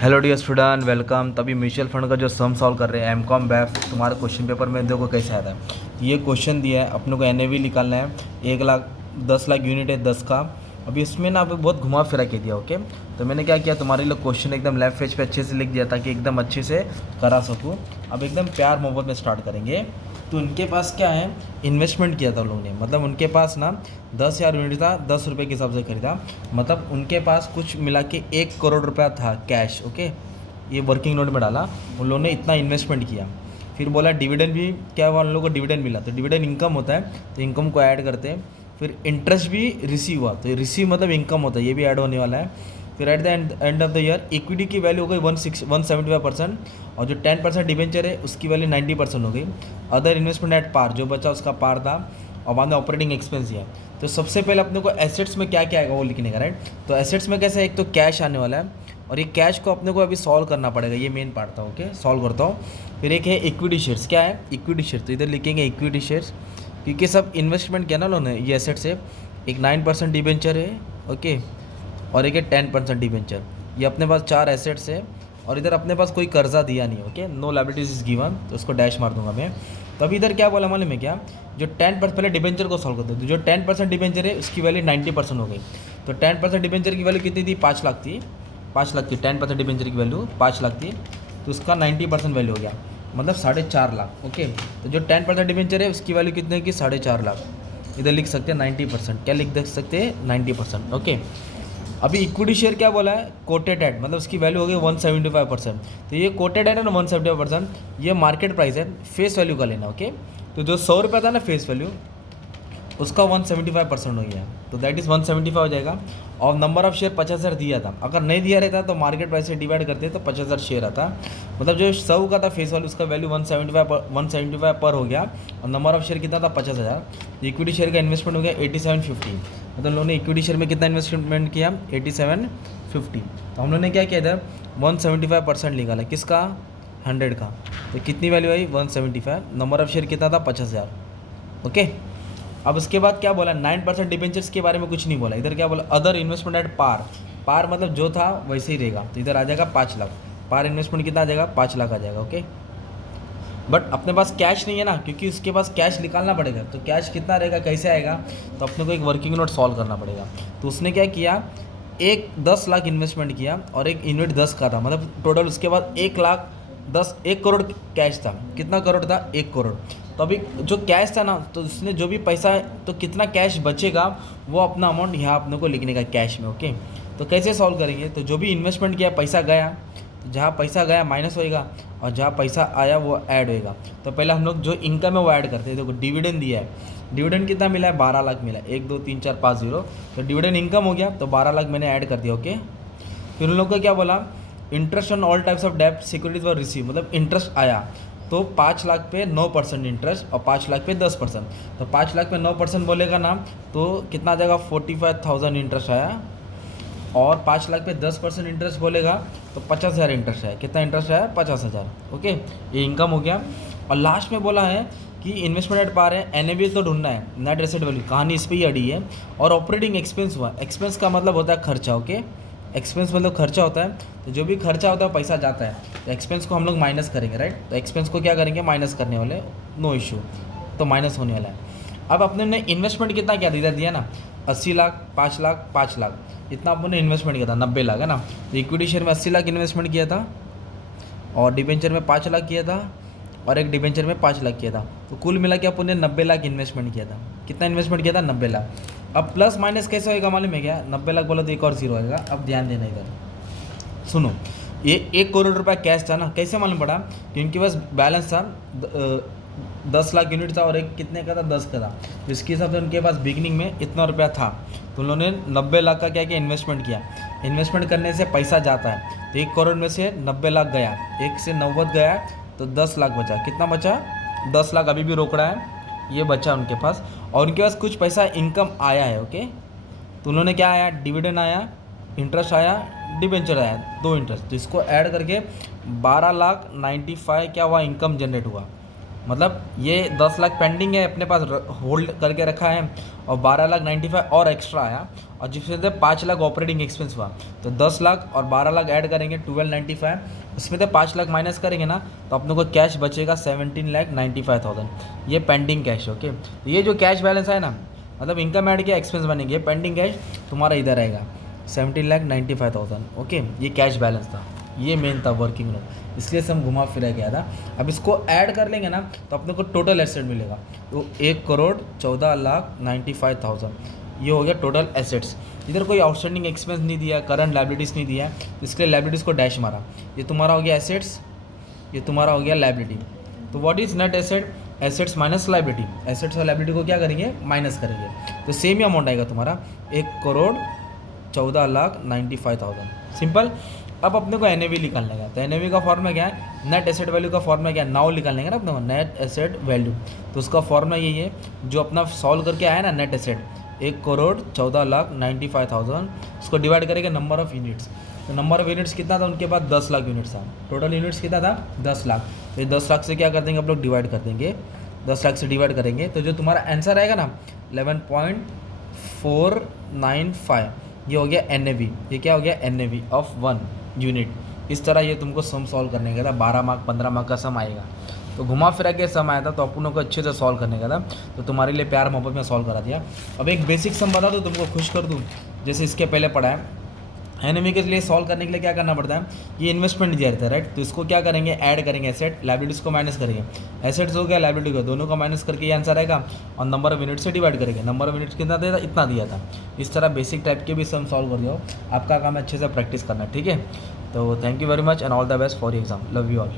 Hello dear student, welcome. तभी mutual fund का जो सम सॉल्व कर रहे हैं एमकॉम बैफ, तुम्हारे क्वेश्चन पेपर में देखो कैसे आता है। ये क्वेश्चन दिया है अपने को एनएवी निकालना है। 1 लाख 10 लाख यूनिट है 10 का। अभी इसमें ना अभी बहुत घुमा फिरा के दिया। ओके, तो मैंने क्या किया, तुम्हारे लिए क्वेश्चन एकदम लेफ्ट पेज पे अच्छे से लिख दिया ताकि एकदम अच्छे से करा सकूँ। अब एकदम प्यार मोहब्बत में स्टार्ट करेंगे। तो उनके पास क्या है, इन्वेस्टमेंट किया था उन लोगों ने, मतलब उनके पास ना 10,000 यूनिट था, 10 रुपये के हिसाब से खरीदा। मतलब उनके पास कुछ मिला के 1 करोड़ रुपया था कैश। ओके, ये वर्किंग नोट में डाला, उन लोगों ने इतना इन्वेस्टमेंट किया। फिर बोला डिविडेंड भी क्या हुआ, उन लोगों को डिविडेंड मिला, तो डिविडेंड इनकम होता है, तो इनकम को ऐड करते हैं। फिर इंटरेस्ट भी रिसीव हुआ, तो रिसीव मतलब इनकम होता है, ये भी ऐड होने वाला है। फिर at the end of the year equity की वैल्यू हो गई 175%, और जो 10% डिवेंचर है उसकी वैल्यू 90% हो गई। अदर इन्वेस्टमेंट एट पार, जो बचा उसका पार था, और बाद में ऑपरेटिंग एक्सपेंस दिया। तो सबसे पहले अपने को एसेट्स में क्या क्या आएगा वो लिखने का, राइट। तो एसेट्स में कैसे, एक तो कैश आने वाला है, और ये कैश को अपने को अभी सॉल्व करना पड़ेगा, ये मेन पार्ट था। ओके, सॉल्व करता हूँ। फिर एक है इक्विटी शेयर्स, क्या है इक्विटी शेयर, तो इधर लिखेंगे इक्विटी शेयर्स, क्योंकि सब इन्वेस्टमेंट किया ना उन्होंने, ये एसेट्स है। एक 9% डिबेंचर है, ओके, और एक है 10% डिबेंचर। ये अपने पास 4 एसेट्स है, और इधर अपने पास कोई कर्जा दिया नहीं। Okay, no liabilities is given, तो उसको डैश मार दूंगा मैं। तो अभी इधर क्या बोला मालूम है क्या, जो 10% पहले डिबेंचर को सॉल्व करते हैं, तो जो 10% डिबेंचर है उसकी वैल्यू 90% हो गई। तो 10% डिबेंचर की वैल्यू कितनी थी, 5 लाख थी। 5 लाख थी 10% डिबेंचर की वैल्यू 5 लाख थी, तो उसका 90% वैल्यू हो गया, मतलब 4.5 लाख। ओके, तो जो 10% डिबेंचर है उसकी वैल्यू कितने की, 4.5 लाख। इधर लिख सकते हैं 90%, क्या लिख सकते हैं 90%। ओके, अभी इक्विटी शेयर क्या बोला है, कोटेड एट, मतलब उसकी वैल्यू हो गई 175%। तो ये कोटेड एट है ना 175%, ये मार्केट प्राइस है, फेस वैल्यू का लेना। ओके, तो जो 100 रुपये था ना फेस वैल्यू, उसका 175% हो गया, तो दैट इज़ 175 हो जाएगा। और नंबर ऑफ शेयर 50,000 दिया था, अगर नहीं दिया रहता तो मार्केट प्राइस से डिवाइड करते तो 50,000 शेयर आता। मतलब जो 100 का था फेस वैल्यू, उसका वैल्यू 175 पर हो गया, और नंबर ऑफ शेयर कितना था 50,000। इक्विटी शेयर का इन्वेस्टमेंट हो गया 8750, मतलब हम लोगों ने इक्विटी शेयर में कितना इन्वेस्टमेंट किया 8750। तो हम लोगों ने क्या किया इधर 175% निकाला, किसका 100 का, तो कितनी value I 175। Number of share कितना था 50,000। ओके, अब उसके बाद क्या बोला, 9% डिबेंचर्स के बारे में कुछ नहीं बोला। इधर क्या बोला, अदर इन्वेस्टमेंट एट पार, पार मतलब जो था वैसे ही रहेगा, तो इधर आ जाएगा 5 लाख। पार इन्वेस्टमेंट कितना आ जाएगा, 5 लाख आ जाएगा। ओके, बट अपने पास कैश नहीं है ना, क्योंकि उसके पास कैश निकालना पड़ेगा, तो कैश कितना रहेगा, कैसे आएगा, तो अपने को एक वर्किंग नोट सॉल्व करना पड़ेगा। तो उसने क्या किया, एक 10 लाख इन्वेस्टमेंट किया, और एक यूनिट 10 का था, मतलब टोटल उसके बाद 1 करोड़ कैश था। कितना करोड़ था, 1 करोड़। तो अभी जो कैश था ना, तो उसने जो भी पैसा, तो कितना कैश बचेगा वो अपना अमाउंट यहाँ अपने को लिखने का कैश में। ओके, तो कैसे सॉल्व करेंगे, तो जो भी इन्वेस्टमेंट किया पैसा गया, तो जहाँ पैसा गया माइनस होएगा, और जहाँ पैसा आया वो ऐड होएगा। तो पहले हम लोग जो इनकम है वो ऐड करते हैं। देखो डिविडेंड दिया है, डिविडेंड कितना मिला है, 12 लाख मिला है, 1 2 3 4 5 0, तो डिविडेंड इनकम हो गया, तो 12 लाख मैंने ऐड कर दिया। ओके, फिर उन लोग को क्या बोला, interest on all types of डेब्ट सिक्योरिटीज वर रिसीव, मतलब इंटरेस्ट आया, तो 5 लाख पे 9% इंटरेस्ट, और 5 लाख पे 10%। तो 5 लाख पे 9% बोलेगा ना, तो कितना आ जाएगा 45,000 इंटरेस्ट आया, और 5 लाख पे 10% इंटरेस्ट बोलेगा तो 50,000 इंटरेस्ट है। कितना इंटरेस्ट आया, 50,000। ओके, ये इनकम हो गया। और लास्ट में बोला है कि इन्वेस्टमेंट एट पार है, एनएवी तो ढूंढना है, नेट एसेट वैल्यू, कहानी इस पर ही अड़ी है। और ऑपरेटिंग एक्सपेंस हुआ, एक्सपेंस का मतलब होता है खर्चा। ओके, एक्सपेंस मतलब खर्चा होता है, तो जो भी खर्चा होता है पैसा जाता है, तो एक्सपेंस को हम लोग माइनस करेंगे, राइट। तो एक्सपेंस को क्या करेंगे, माइनस करने वाले, नो इशू, तो माइनस होने वाला है। अब अपने ने इन्वेस्टमेंट कितना किया, इधर दिया ना 80 लाख 5 लाख 5 लाख, इतना अपन ने इन्वेस्टमेंट किया था, 90 लाख है ना। तो इक्विटी शेयर में 80 लाख इन्वेस्टमेंट किया था, और डिबेंचर में 5 लाख किया था, और एक डिबेंचर में 5 लाख किया था, तो कुल मिला के अपन ने 90 लाख इन्वेस्टमेंट किया था। कितना इन्वेस्टमेंट किया था, 90 लाख। अब प्लस माइनस कैसे होएगा मालूम है क्या, 90 लाख बोला तो एक और जीरो आएगा। अब ध्यान देना इधर, सुनो, ये 1 करोड़ रुपया कैश था ना, कैसे मालूम पड़ा कि उनके पास बैलेंस था 10 लाख यूनिट था, और एक कितने का था, 10 का था। तो इसके हिसाब से उनके पास बिगनिंग में इतना रुपया था, तो उन्होंने 90 लाख का क्या किया, इन्वेस्टमेंट किया। इन्वेस्टमेंट करने से पैसा जाता है, तो 1 करोड़ में से 90 लाख गया, 1 से 90 गया, तो 10 लाख बचा। कितना बचा, 10 लाख अभी भी रोकड़ा है, ये बचा उनके पास। और उनके पास कुछ पैसा इनकम आया है। ओके, तो उन्होंने क्या आया, डिविडेंड आया, इंटरेस्ट आया, डिबेंचर आया, 2 इंटरेस्ट, तो इसको ऐड करके 12,95,000 क्या हुआ, इनकम जनरेट हुआ। मतलब ये 10 लाख पेंडिंग है अपने पास, होल्ड करके रखा है, और 12,95,000 और एक्स्ट्रा आया, और जिसमें से 5 लाख ऑपरेटिंग एक्सपेंस हुआ, तो 10 लाख और 12 लाख ऐड करेंगे 12,95,000, उसमें से 5 लाख माइनस करेंगे ना, तो अपने को कैश बचेगा 17,95,000, ये पेंडिंग कैश। ओके, तो ये जो कैश बैलेंस है ना, मतलब इनकम ऐड किया एक्सपेंस बनेंगे, पेंडिंग कैश तुम्हारा इधर आएगा 17,95,000। ओके, ये कैश बैलेंस था, ये मेन था वर्किंग नोट, इसलिए से हम घुमा फिरा गया था। अब इसको ऐड कर लेंगे ना तो अपने को टोटल एसेट मिलेगा, तो 1,14,95,000 ये हो गया टोटल एसेट्स। इधर कोई आउटस्टैंडिंग एक्सपेंस नहीं दिया, करंट लाइबिलिटीज़ नहीं दिया, तो इसके लिए लाइबिलिटीज़ को डैश मारा। ये तुम्हारा हो गया एसेट्स, ये तुम्हारा हो गया लाइबिलिटी। तो what is net asset? Assets minus liability. Assets और लाइबिलिटी को क्या करेंगे? माइनस करेंगे, तो सेम ही अमाउंट आएगा तुम्हारा 1,14,95,000। सिंपल। अब अपने को एन निकालने का, तो एन का फॉर्मूला क्या है? नेट एसेट वैल्यू का फॉर्मूला क्या है? नाउ निकालने का ना अपने को, नेट एसेट वैल्यू। तो उसका फॉर्मूला यही है जो अपना सॉल्व करके आया ना, नेट एसेट 1,14,95,000, उसको डिवाइड करेंगे नंबर ऑफ यूनिट्स। तो नंबर ऑफ यूनिट्स कितना था उनके पास? 10 लाख यूनिट्स था। टोटल यूनिट्स कितना था? 10 लाख। तो 10 लाख से क्या कर देंगे आप लोग? डिवाइड कर देंगे। 10 लाख से डिवाइड करेंगे तो जो तुम्हारा आंसर आएगा ना 11.495, ये हो गया एन। ये क्या हो गया? N of 1 unit. इस तरह ये तुमको सम सॉल्व करने का था। 12 मार्क 15 मार्क का सम आएगा। तो घुमा फिरा के सम आया था, तो अपनों को अच्छे से सॉल्व करने का था। तो तुम्हारे लिए प्यार मोहब्बत में सॉल्व करा दिया। अब एक बेसिक सम बता दो, तुमको खुश कर दूँ। जैसे इसके पहले पढ़ा है, एनिमी के लिए सॉल्व करने के लिए क्या करना पड़ता है? ये इन्वेस्टमेंट दिया रहता है, राइट। तो इसको क्या करेंगे? ऐड करेंगे एसेट, लाइबिलिटीज़ को माइनस करेंगे। एसेट्स हो गया, लाइबिलिटी को, दोनों का माइनस करके ये आंसर आएगा, और नंबर ऑफ यूनिट से डिवाइड करेंगे। नंबर ऑफ यूनिट्स कितना दिया था? इतना दिया था। इस तरह बेसिक टाइप के भी सम सॉल्व कर दिया। आपका काम है अच्छे से प्रैक्टिस करना, ठीक है। तो thank you very much and all the best for exam. Love you all.